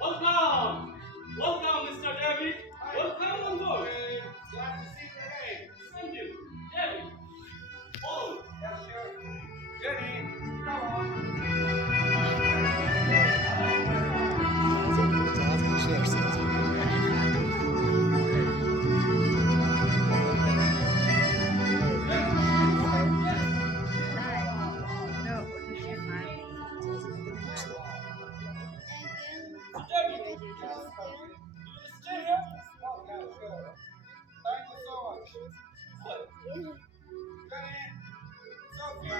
Welcome! Welcome, Mr. David! Welcome on board! Glad to see you again. Thank you, David! Follow! Yeah, sure. Jenny, come on. So, David, you will stay here? Oh, yeah, sure. Thank you so much. What? Jenny, Sophia.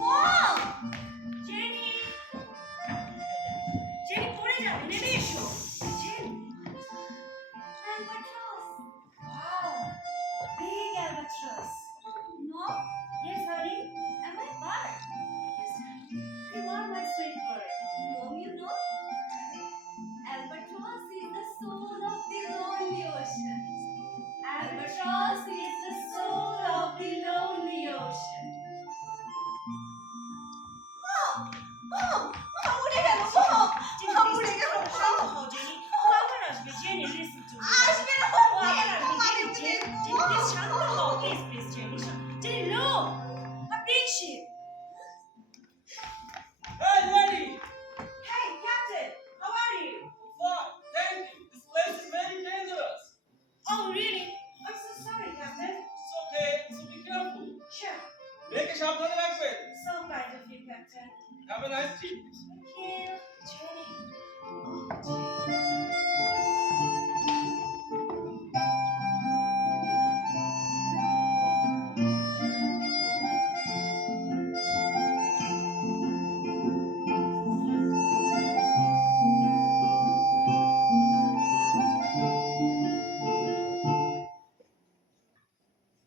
Mom! Jenny! Jenny, পড়ে যাবে, নেমে এসো। Jenny! Albatross! Wow! Big albatross! Mom? Yes, honey? Am I bird? Yes, honey. You are my sweet bird. Mom, you know? Albatross is the soul of the lonely ocean. Albatross is the soul of the lonely ocean. উড়ে গেল উড়ে গেল jenny ও আবার আসবে jenny listen to আসবে না ও আবার আসবে জেনি প্লিজ শান্ত হও please jenny jenny low a big ship. Hey, lady! Hey captain, how are you? Fine, thank you. This place is very dangerous. Oh really? I'm so sorry captain. It's okay, so be careful. Sure. Make a সাবধানে রাখবেন. So kind of you captain. Have a nice trip. Thank you. Jenny. Oh Jenny.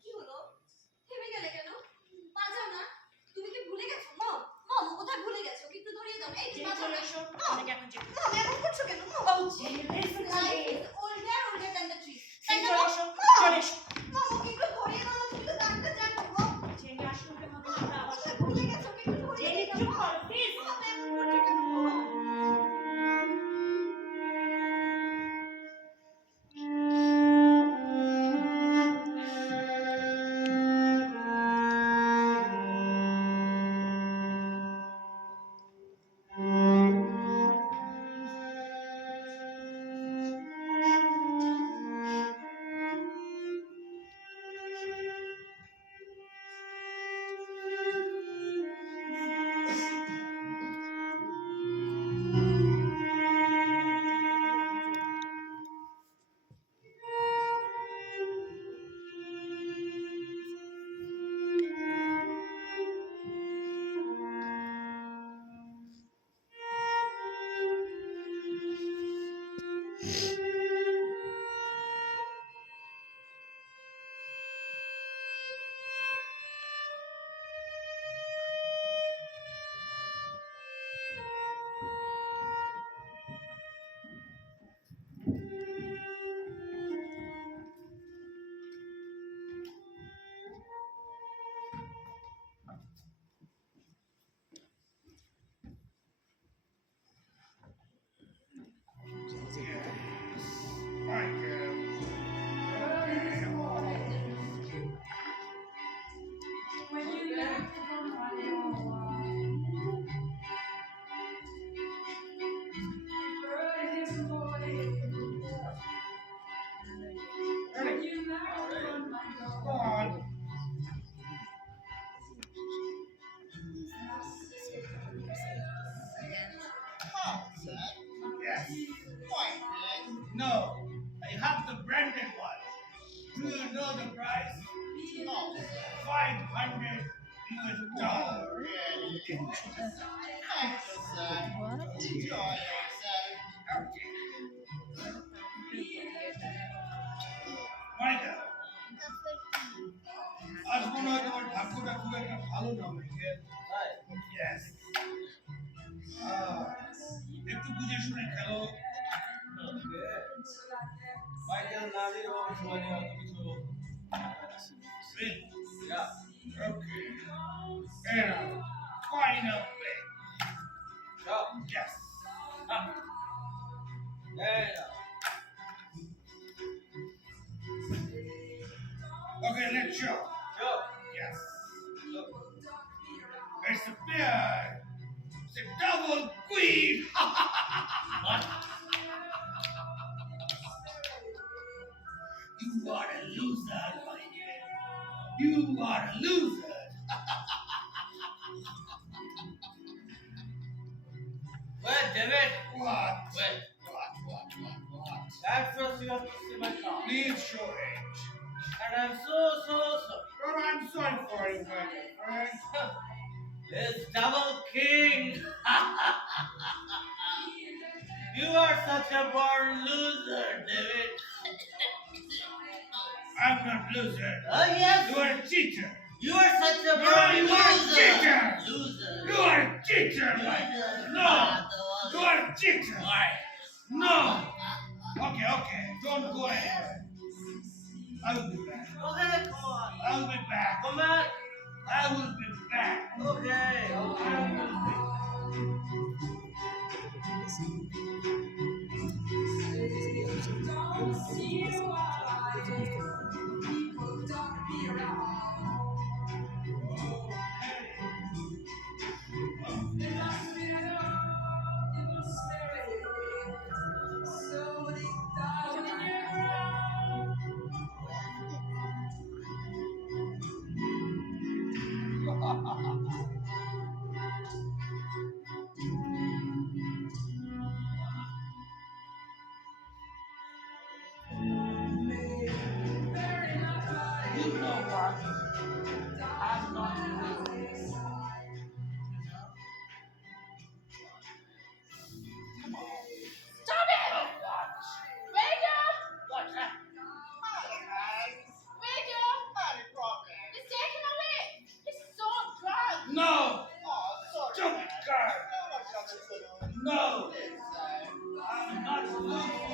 কি হলো? থেমে গেলে কেন? বাজাও না। তুমি কি ভুলে গেছো? মম, মম ও কোথায় ভুলে গেছো? ওকে একটু ধরিয়ে দাও না। এই যে জেনি বাজাও চলে না। এসো মম, অনেক এখন যে মম এমন করছো কেন? মম, Oh Jenny listen to life me. is older than the tree. তাই জেনি না, চলে মম? এসো চলে এসো মম, ওকে একটু ধরিয়ে দাও না। তুমি তো ডাক্তার জানো, মম। জেনি আসলে হবে না আমরা আবার কোথায় ভুলে গেছো? ওকে একটু ধরিয়ে জেনি দাও, চুপ মম। করো প্লিজ মম, এমন করছো কেন, মম? Come on. Yes. White man. No, I have the branded one. Do you know the price? No. $500 US. Really? Thank you, sir. Enjoy yourself. Okay. don't know, Miguel. Yes. একটু বুঝে শুনে খেলো। Michael Nadi or Giovanni or Really? Yeah. Okay. And final play. Yeah. Yes. Yeah. Okay, let's show. Sure. Yes. It's a beard. It's a double queen. You are a loser, my dear. You are a loser. Wait, David. What? Wait. What? At first you have to see my car. Please show age. And I'm so sorry. Oh, I'm sorry for you, my dear friend. This double king. You are such a born loser, David. I'm not loser. Oh yes. You are a cheater. You are such a No, born you are a loser. cheater. Loser. You are a cheater, my dear. No. You are a cheater. Why? No. Okay. Don't go anywhere. I will be back. Okay, come on. I will be back. Come back. I will be back. Okay. You know what? I'm not losing. Stop it! Waiter! What's that? Waiter! Let's take him away! He's so drunk! No. Stupid girl. No. I'm not loser.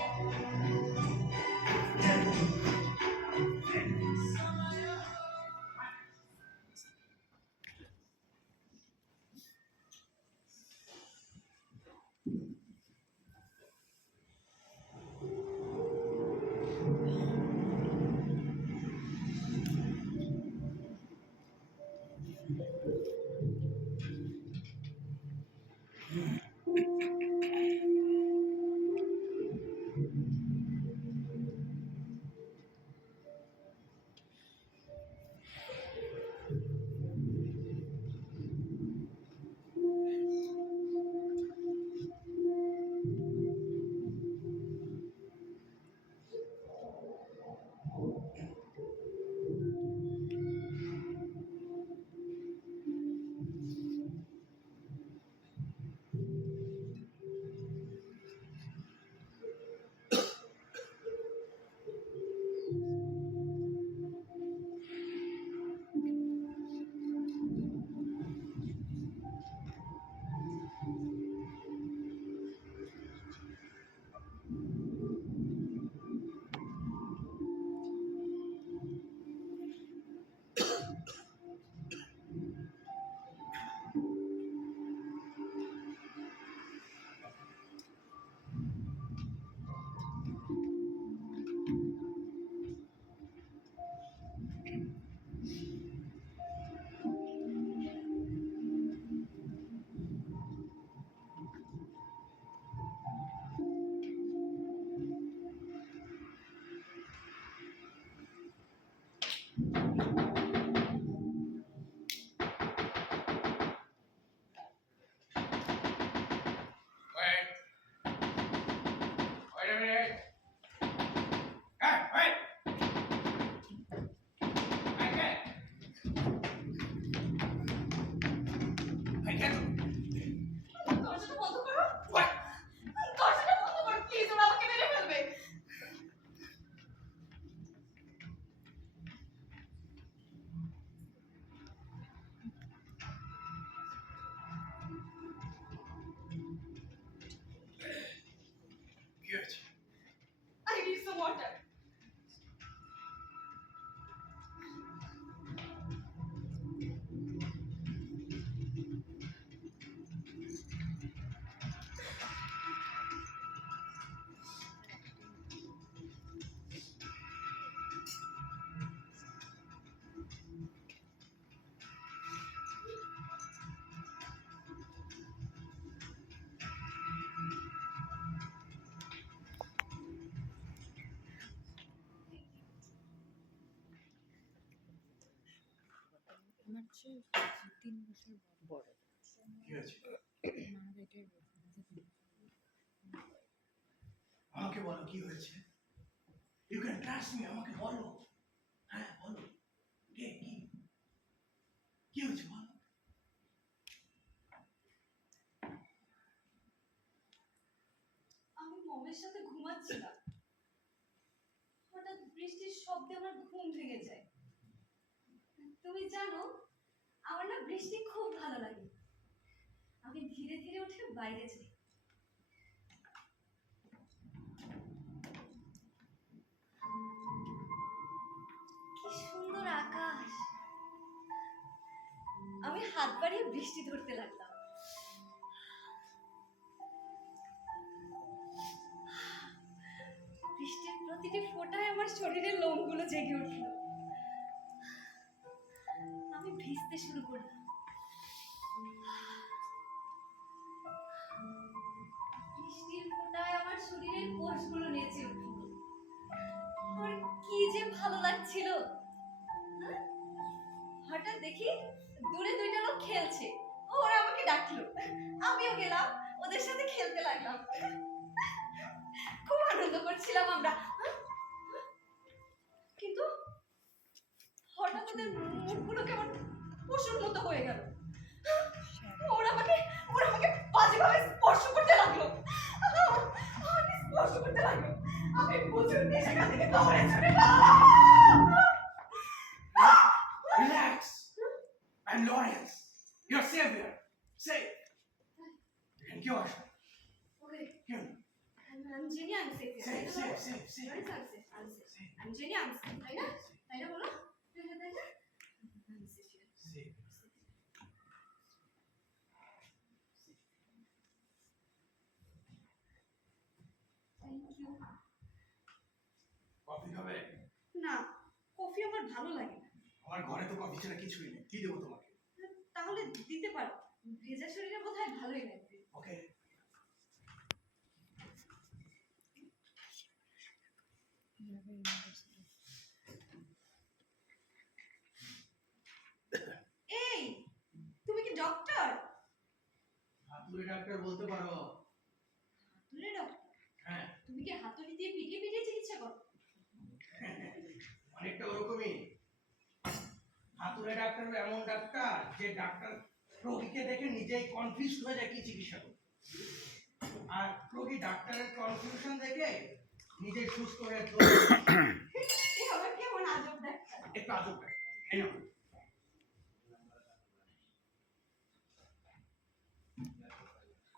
হচ্ছে 3 বছর বড়। কি হয়েছে? আমাকে বলো কি হয়েছে? You can trust me, আমাকে বলো। হ্যাঁ বলো, কি হয়েছে বলো। আমি মমের সাথে ঘুমাচ্ছিলাম, হঠাৎ বৃষ্টির শব্দে আমার ঘুম ভেঙে যায়। তুমি জানো আমার না বৃষ্টি খুব ভালো লাগে। আমি ধীরে ধীরে উঠে বাইরে যাই। কি সুন্দর আকাশ। আমি হাত বাড়িয়ে বৃষ্টি ধরতে লাগলাম। বৃষ্টির প্রতিটি ফোঁটায় আমার শরীরের লোমগুলো জেগে উঠল। আমি ভিজতে শুরু করলাম। বৃষ্টির ফোঁটায় আমার শরীরের কোষগুলো নেচে উঠল। আমার কি যে ভালো লাগছিল। হ্যাঁ? হঠাৎ দেখি দূরে দুইটা লোক খেলছে। ওরা আমাকে ডাকলো, আমিও গেলাম, ওদের সাথে খেলতে লাগলাম। খুব আনন্দ করছিলাম আমরা। কিন্তু হঠাৎ ওদের মুখগুলো কেমন পশুর মতো হয়ে গেল। ওরা আমাকে বাজেভাবে স্পর্শ করতে লাগলো। আমাকে স্পর্শ করতে লাগলো। আমি প্রচুর সেখান থেকে দৌড়ে ছুটে পালালাম। Relax. I'm Lawrence, your savior. Safe. Thank you, Asha. Okay. Here. I'm Jenny, I'm safe. Safe. Lawrence, I'm safe. I'm Jenny, I'm safe. তাই না? তাই না বলো? তাই না? I'm safe here. Safe. Thank you. Coffee খাবে? না, কফি আমার ভালো লাগে না। আমার ঘরে তো কফি ছাড়া কিছুই নেই, কি দেবো তোমাকে? তাহলে দিতে পারো, ভেজা শরীরে বোধহয় ভালোই লাগবে। ওকে। এই, তুমি কি ডক্টর? হাতুড়ি ডাক্তার বলতে পারো। হাতুড়ে ডক্টর? হ্যাঁ। তুমি কি হাতুড়ি দিয়ে পিটিয়ে চিকিৎসা করো? অনেকটা ওরকমই। হাতুড়ে ডাক্তার এমন ডাক্তার যে ডাক্তার রোগীকে দেখে নিজেই কনফিউজ হয়ে যায় কি চিকিৎসা করবে, আর রোগী ডাক্তারের কনফিউশন দেখে নিজেই সুস্থ হয়ে এই আবার কেমন আজব ডাক্তার? একটু আজব ডাক্তার। এই নাও।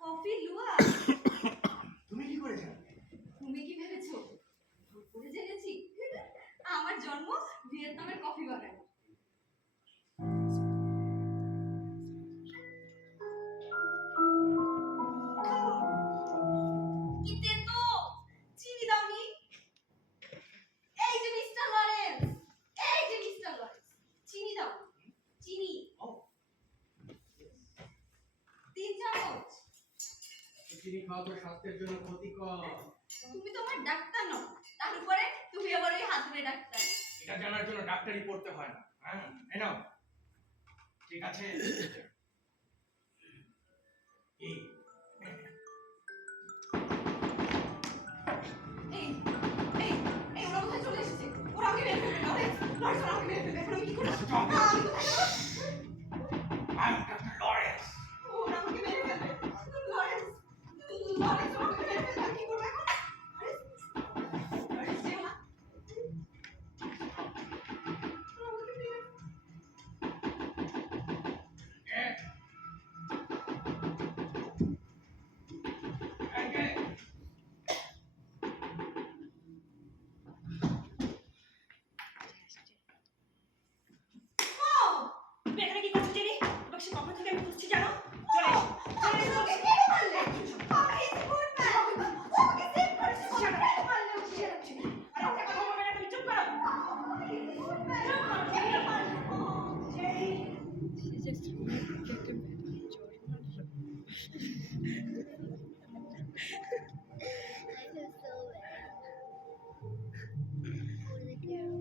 কফি লুয়া? তুমি কি করে জানলে? তুমি কি ভেবেছো ভুল করে জেনেছি? আমার জন্ম ভিয়েতনামের কফি বাগানে। কি তেতো, চিনি দাওনি? এই যে মিস্টার লরেন্স, চিনি দাও, চিনি। 3 চামচ। চিনি খাওয়া তো স্বাস্থ্যের জন্য ক্ষতিকর। তুমি তো আমার ডাক্তার নও, তার উপরে তুমি আবার ওই হাতুড়ে ডাক্তার। এটা জানার জন্য ডাক্তারি পড়তে হয় না। হ্যাঁ, এই নাও। ঠিক আছে। এই এই এই এই ওরা কোথায় চলে এসেছে? ওরা আমাকে মেরে ফেলবে। লরেন্স, ওরা আমাকে মেরে ফেলবে। এখন আমি কি করব? Stop it. আমি কোথায় যাবো? I'm Dr. Lawrence. ওরা আমাকে মেরে ফেলবে। লরেন্স, ওরা আমাকে মেরে ফেলবে। আমি কি করবো এখন? লরেন্স, যেও না। ওরা আমাকে মেরে ফেলবে। Eh? Okay. মম! তুমি এখানে কি করছো জেনি? তোমাকে সে কখন থেকে আমি খুঁজছি জানো? চলে এসো, চলে এসো। আমাকে মেরে ফেললে। আমাকে স্কুল না। আমাকে সেভ করেছে। Shut up. মেরে ফেললে ওকে। আর একটা কথা বলবে না, তুমি চুপ করো। আমাকে স্কুল না। চুপ করো, jenny. Jenny. She just wanted to get him back. I feel so bad for the girl.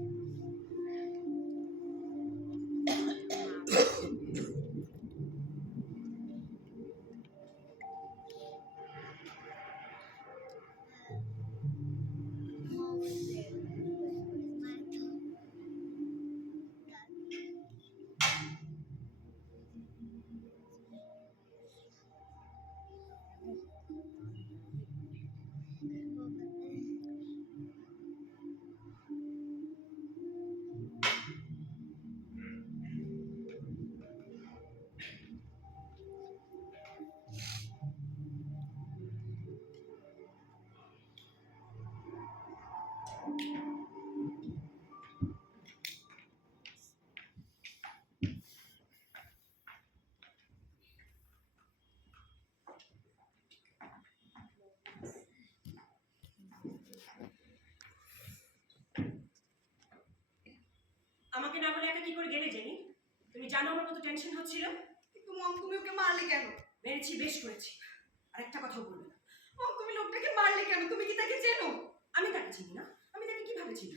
জানো আমার কত টেনশন হচ্ছিল? কিন্তু মম তুমি ওকে মারলে কেন? মেরেছি, বেশ করেছি। আর একটা কথা বলবে না। মম তুমি লোকটাকে মারলে কেন? তুমি কি তাকে চেনো? আমি তাকে চিনি না। আমি তাকে কিভাবে চিনি?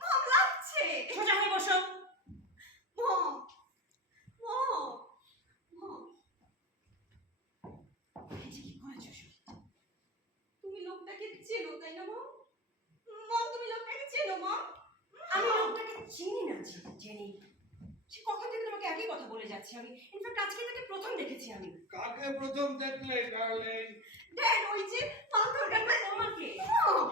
মম লাগছে। সোজা হয়ে বসো। মম মম মম এই যে কি করেছো শুনি? তুমি লোকটাকে চেনো তাই না মম? মম তুমি লোকটাকে চেনো মম? আমি লোকটাকে চিনি না জেনি। সে কখন থেকে তোমাকে একই কথা বলে যাচ্ছে। আমি ইনফ্যাক্ট আজকে তাকে প্রথম দেখেছি আমি। কাকে প্রথম দেখলে ডার্লিং? ড্যাড ওই যে মাথুর গান তোমাকে।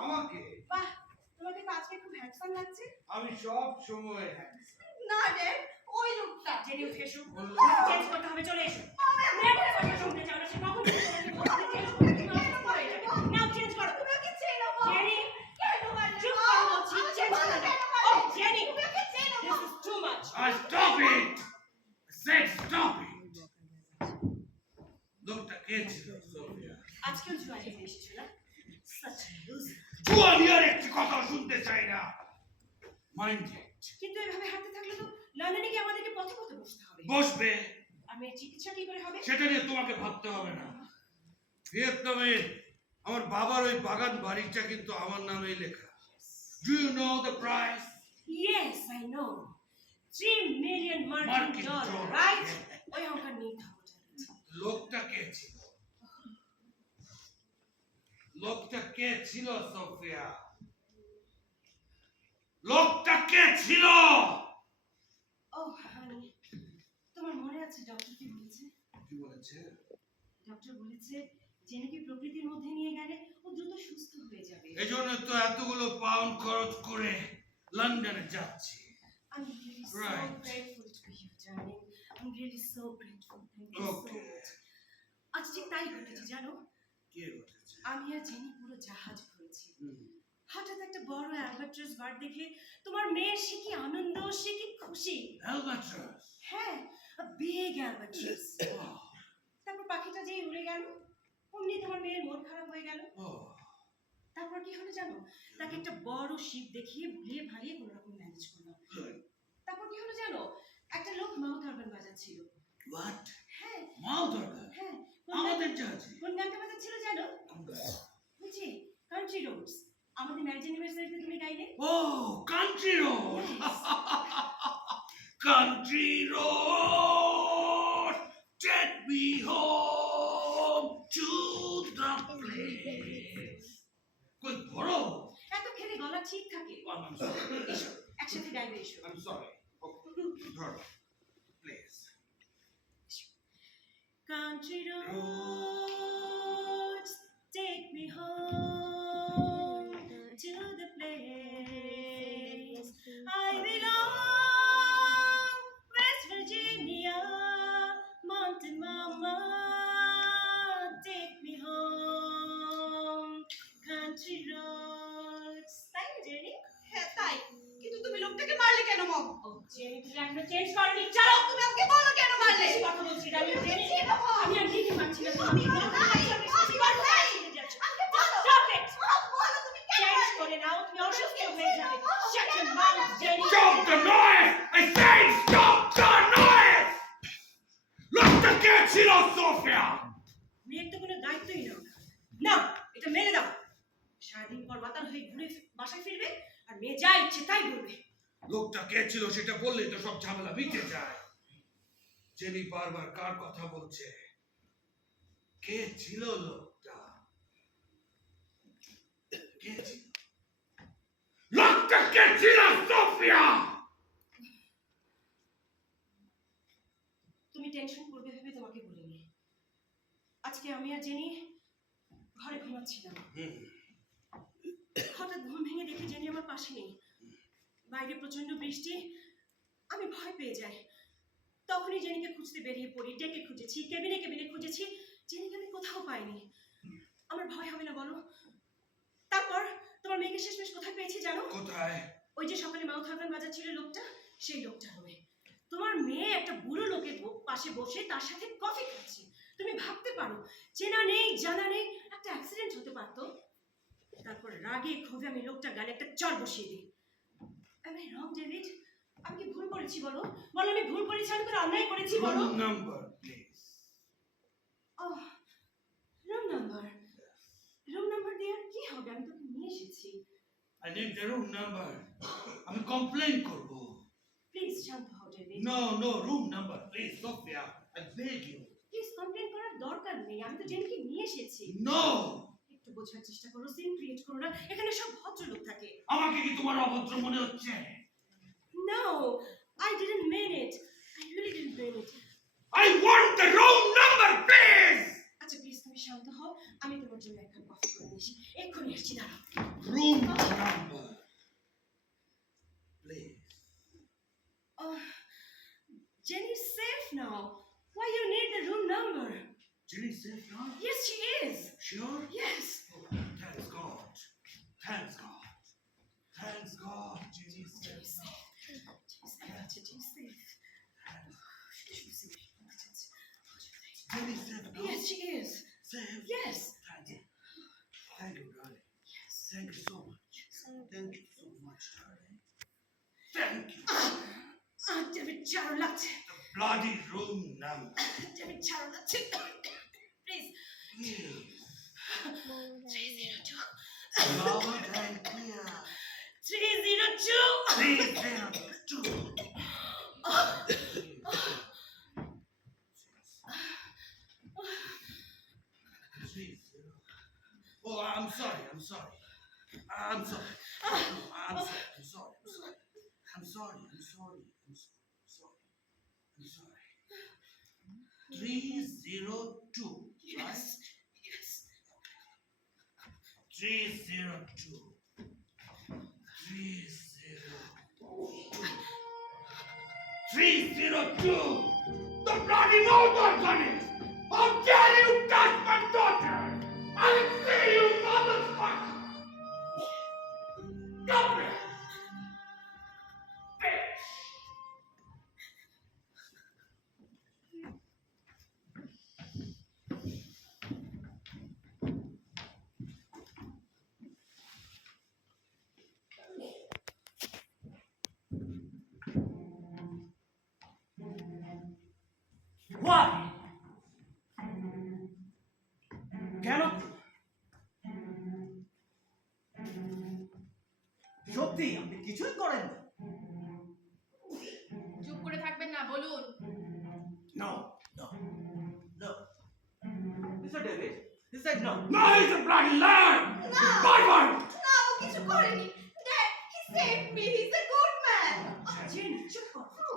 আমাকে? বাহ তোমাকে তো আজকে খুব হ্যান্ডসাম লাগছে। আমি সব সময় হ্যান্ডসাম। না ড্যাড ওই লোকটা। জেনি উঠে এসো। বললো। চেঞ্জ করতে হবে, চলে এসো। মেয়েটার কথা শুনতে চাও না, সে কখন থেকে তোমাকে বলছে চেঞ্জ করতে, তুমি অসুস্থ হয়ে যাবে। নাও চেঞ্জ করো। তুমি ওকে চেনো মম? জেনি কেন মারলে? চুপ করো বলছি, চেঞ্জ করে দাও। ও জেনি, তুমি ওকে চেনো this is too much. Stop it! I said stop it! লোকটা কে ছিল সোফিয়া? আজকেও জুয়ানি এসেছিল না? Such a loser. জুয়ানি আর একটি কথা শুনতে চাই না। Mind it. কিন্তু এভাবে হাঁটতে থাকলে তো লন্ডনে গিয়ে আমাদেরকে পথে পথে বসতে হবে। বসবে, আর মেয়ের চিকিৎসা কি করে হবে? সেটা নিয়ে তোমাকে ভাবতে হবে না। ভিয়েতনামে আমার বাবার ওই বাগান বাড়িটা কিন্তু আমার নামেই লেখা। Do you know the price? Yes, I know. 3 million Markin Markin dollar, dollar, right? yeah. ওই অঙ্ক নিয়ে থাকো। লোকটা কে ছিল? লোকটা কে ছিল সোফিয়া? লোকটা কে ছিল? ও হানি, তোমার মনে আছে ডক্টর কি বলেছে? কি বলেছে? ডক্টর বলেছে জেনিকে প্রকৃতির মধ্যে নিয়ে গেলে ও দ্রুত সুস্থ হয়ে যাবে। এজন্য তো এতগুলো পাউন্ড খরচ করে লন্ডনে যাচ্ছি। I'm really so Right. grateful to you, darling. I'm really so grateful. Thank you so Okay. much. আজ ঠিক তাই ঘটেছে জানো? কে ঘটেছে? আমি আর জেনি পুরো জাহাজ ঘুরেছি। হুম। হঠাৎ একটা বড় অ্যালবাট্রাস বার্ড দেখে তোমার মেয়ের সে কি আনন্দ, সে কি খুশি। Albatross. হ্যাঁ, a big albatross. Wow. তারপর পাখিটা যেই উড়ে গেল, অমনি তোমার মেয়ের মন খারাপ হয়ে গেল। Oh. তারপর কি হলো জানো? তাকে একটা বড় শিপ দেখিয়ে ভুলিয়ে ভালিয়ে কোনো রকম ম্যানেজ করলাম। Good. তারপর কি হলো জানো? একটা লোক মাউথ অর্গান বাজাচ্ছিল। What? হ্যাঁ মাল দরকার? হ্যাঁ, আমাদের জাহাজে? কোন গানটা বাজাচ্ছিল জানো? বুঝি কান্ট্রি রোডস। আমাদের ম্যারেজ অ্যানিভার্সারিতে তুমি গাইলে। Oh, country road. Yes. Country road. Take me home to the place. কই বড়? এত খেলে গলা ঠিক থাকে। I'm sorry. এসো একসাথে গাইবে এসো। I'm sorry. Okay. ধরো. Please. Country roads take me home to the place I belong, West Virginia, Mountain Mama, take me home, country roads. তাই না জেনি? হ্যাঁ তাই। কিন্তু তুমি লোকটাকে মারলে কেন মম? ও জেনি, তুমি এখনো চেঞ্জ করনি। চলো তুমি আমাকে বলো কেন মারলে? বেশি কথা বলছি না, আমি জেনি। চেনো মম? আমি আর নিতে পারছি না। আমি বলো নাই। আমি বলো নাই। আমাকে বলো। Stop it! মম বলো তুমি কেন চেঞ্জ মারলে? করে নাও, তুমি অসুস্থ হয়ে যাবে। Shut your mouth, Jenny! Stop the noise! I said stop the noise! লোকটা কে ছিল সোফিয়া? মেয়ের তো কোনো দায়িত্বই নাও না। না, এটা মেরে দাও। সারাদিন পর মাতাল হয়ে ঘুরে বাসায় ফিরবে আর মেয়ে যা ইচ্ছে তাই বলবে। লোকটা কে ছিল সেটা বললেই তো সব ঝামেলা মিটে যায়। জেনি বারবার কার কথা বলছে? কে ছিল লোকটা? কে ছিল? লোকটা কে ছিল সোফিয়া? তুমি টেনশন করবে ভেবে তোমাকে বলিনি। আজকে আমি আর জেনি ঘরে ঘুমাচ্ছিলাম। হঠাৎ ঘুম ভেঙে দেখি জেনি আমার পাশে নেই। বাইরে প্রচন্ড বৃষ্টি। আমি ভয় পেয়ে যাই। তখনই জেনিকে খুঁজতে বেরিয়ে পড়ি। ডেকে খুঁজেছি, কেবিনে কেবিনে খুঁজেছি, জেনিকে আমি কোথাও পাইনি। আমার ভয় হবে না বলো? তারপর তোমার মেয়েকে শেষমেশ কোথায় পেয়েছি জানো? কোথায়? ওই যে সকালে মাউথ অর্গান বাজাচ্ছিল লোকটা, সেই লোকটা হবে। তোমার মেয়ে একটা বুড়ো লোকের পাশে বসে তার সাথে কফি খাচ্ছে। তুমি ভাবতে পারো, চেনা নেই জানা নেই, একটা অ্যাক্সিডেন্ট হতে পারতো। তারপর রাগে ক্ষোভে আমি লোকটা গালে একটা চড় বসিয়ে দিই। Am I wrong, David? আমি কি ভুল করেছি বলো? বলো আমি ভুল করেছি, আমি কোনো অন্যায় করেছি বলো? Room number, please. Room number. Room number দিয়ে আর কি হবে? আমি তোকে নিয়ে এসেছি। I need the room number. আমি complain করবো। প্লিজ শান্ত হও David. No, room number, please, Sophia. I beg you. Please complain করার দরকার নেই, আমি তো জেনকে নিয়ে এসেছি। No! একটু বোঝার চেষ্টা করো, সিন ক্রিয়েট করো না, এখানে সব ভদ্রলোক থাকে। আমাকে কি তোমার অভদ্র মনে হচ্ছে? No, I didn't mean it. I really didn't mean it. I want the room number, please! আচ্ছা প্লিজ তুমি শান্ত হও, আমি তোমার জন্য একটা কফি করে নিয়ে আসি, এক্ষুনি আসছি, দাঁড়াও। Room number, please. Jenny's safe now. Why you need the room number? Jenny's safe now? Yes, she is. Sure? Yes. Oh, thanks God. Thanks God. Thanks God. Jenny's safe now. Jenny's safe. Jenny's safe now? Yes, she is. Safe? Yes. Thank you. Thank you, darling. Yes. Thank you so much. Thank you so much, darling. Thank you. David, ছাড়ো লাগছে। The bloody room number. David, ছাড়ো লাগছে। Please. Please. 302. Loud and clear. 302. 302. Oh, I'm sorry. I'm sorry. I'm sorry. I'm sorry. I'm sorry. I'm sorry. I'm sorry. I'm sorry. I'm sorry. 302. Yes. Right? Yes. 302. 302. The bloody motor gunning! How dare you touch my daughter! I'll see you, motherfucker! Stop it! Bitch! Why? কেন? সত্যি আপনি কিছুই করেন না? চুপ করে থাকবেন না, বলুন। No. Mr. David, he said no. No, he's a bloody liar! Barbara! না, ও কিছু করেনি। Dad, he saved me. He's a good man. Jen, চুপ করো।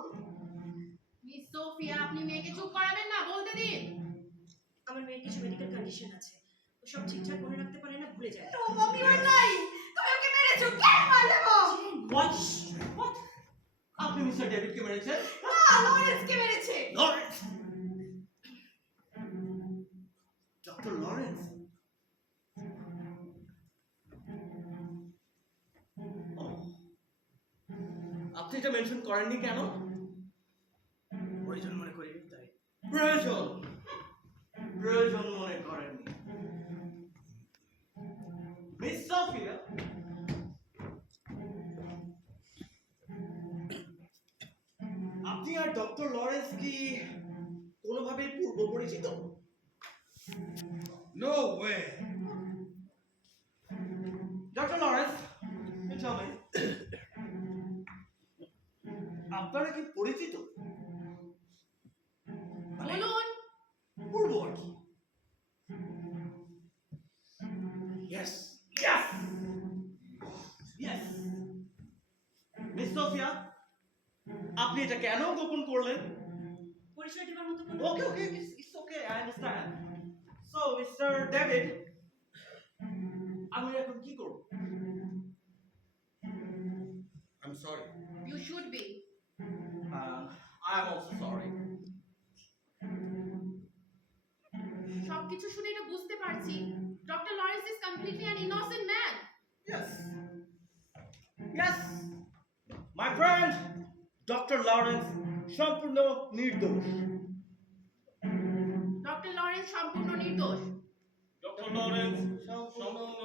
মিস সোফিয়া, আপনি মেয়েকে চুপ করাবেন না, বলতে দিন। আমার মেয়ের কিছু মেডিকেল কন্ডিশন আছে, ও সব ঠিকঠাক মনে রাখতে পারে না, ভুলে যায়। No, Mom, you are lying. তুমি ওকে মেরেছো। কেন মারলে, Mom? What? What? আপনি মিস্টার ডেভিডকে মেরেছেন? না, লরেন্সকে মেরেছে। Lawrence! Dr. Lawrence? Oh. আপনি এটা মেনশন করেননি কেন? প্রয়োজন মনে করিনি তাই। প্রয়োজন মনে করেননি। মিস সোফিয়া, আপনি আর ডক্টর লরেন্স কি কোনোভাবে পূর্ব পরিচিত? No way! Doctor Lawrence, tell me, আপনারা কি পরিচিত? বলুন। পূর্ব আর কি? Yes! Yes! Yes! Miss Sophia, আপনি এটা কেন গোপন করলেন? পরিচয় দেওয়ার মতো কোনো Okay, it's okay, I understand. So, Mr. David, আমি এখন কি করব? I'm sorry. You should be. I am also sorry. সবকিছু শুনে এটা বুঝতে পারছি। Doctor Lawrence is completely an innocent man. Yes. Yes. My friend, Dr. Lawrence, সম্পূর্ণ নির্দোষ। ডক্টর লরেন্স সম্পূর্ণ নির্দোষ। ডক্টর লরেন্স সম্পূর্ণ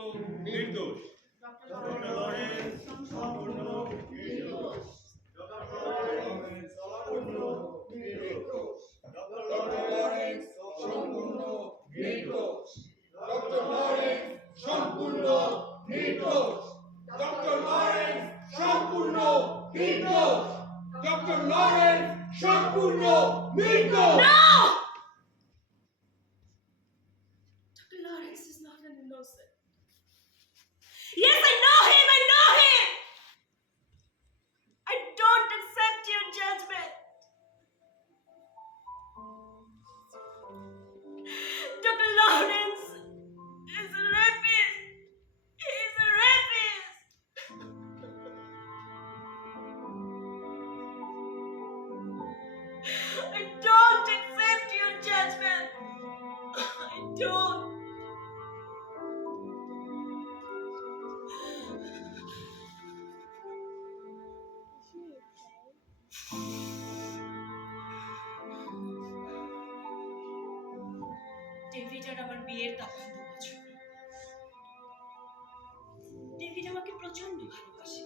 নির্দোষ। ডক্টর ডক্টর লরেন্স সম্পূর্ণ নির্দোষ। ডক্টর ডেভিড আর আমার বিয়ের তখন 2 বছর। ডেভিড আমাকে প্রচন্ড ভালোবাসে,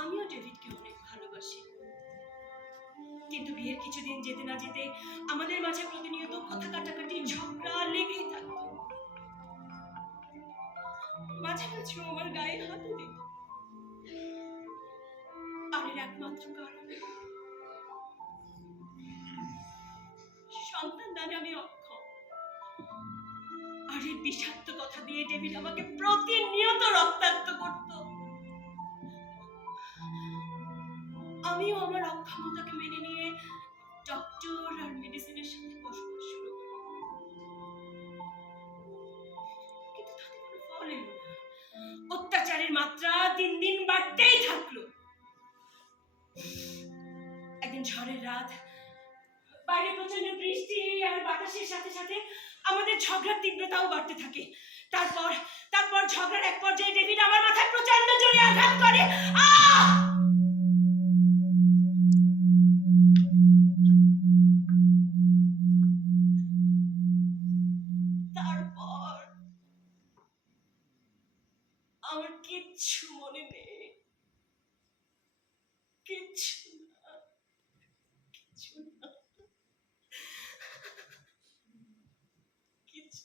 আমিও ডেভিডকে অনেক ভালোবাসি। কিন্তু বিয়ের কিছুদিন যেতে না যেতে আমাদের মাঝে প্রতিনিয়ত কথা কাটাকাটি, ঝগড়া লেগেই থাকতো। মাঝে মাঝে আমার গায়ে হাতও দিত। আর এর একমাত্র কারণ সন্তান দানে আমি অক্ষম। আর এই বিষাক্ত কথা দিয়ে ডেভিড আমাকে প্রতিনিয়ত রক্তাক্ত করত। আমিও আমার অক্ষমতাকে মেনে নিয়ে ডক্টর আর মেডিসিনের সাথে বসবাস শুরু করি। কিন্তু তাতে কোনো ফল এলো না। অত্যাচারের মাত্রা দিন দিন বাড়তেই থাকলো। একদিন ঝড়ের রাত, বাইরে প্রচন্ড বৃষ্টি আর বাতাসের সাথে সাথে আমাদের ঝগড়ার তীব্রতাও বাড়তে থাকে। তারপর ঝগড়ার এক পর্যায়ে ডেভিড আমার মাথায় প্রচন্ড জোরে আঘাত করে। তারপর আমার কিচ্ছু মনে নেই, কিচ্ছু না, কিচ্ছু না, কিচ্ছু।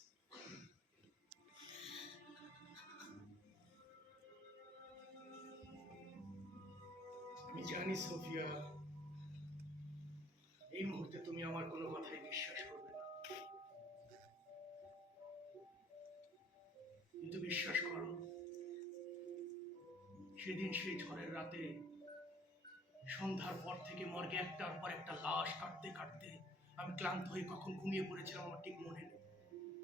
আমি জানি সোফিয়া, এই মুহূর্তে তুমি আমার কোনো কথাই বিশ্বাস করবে না, কিন্তু বিশ্বাস করো, সেদিন সেই ঝড়ের রাতে সন্ধ্যার পর থেকে মর্গে একটার পর একটা লাশ কাটতে কাটতে আমি ক্লান্ত হয়ে কখন ঘুমিয়ে পড়েছিলাম আমার ঠিক মনে নেই।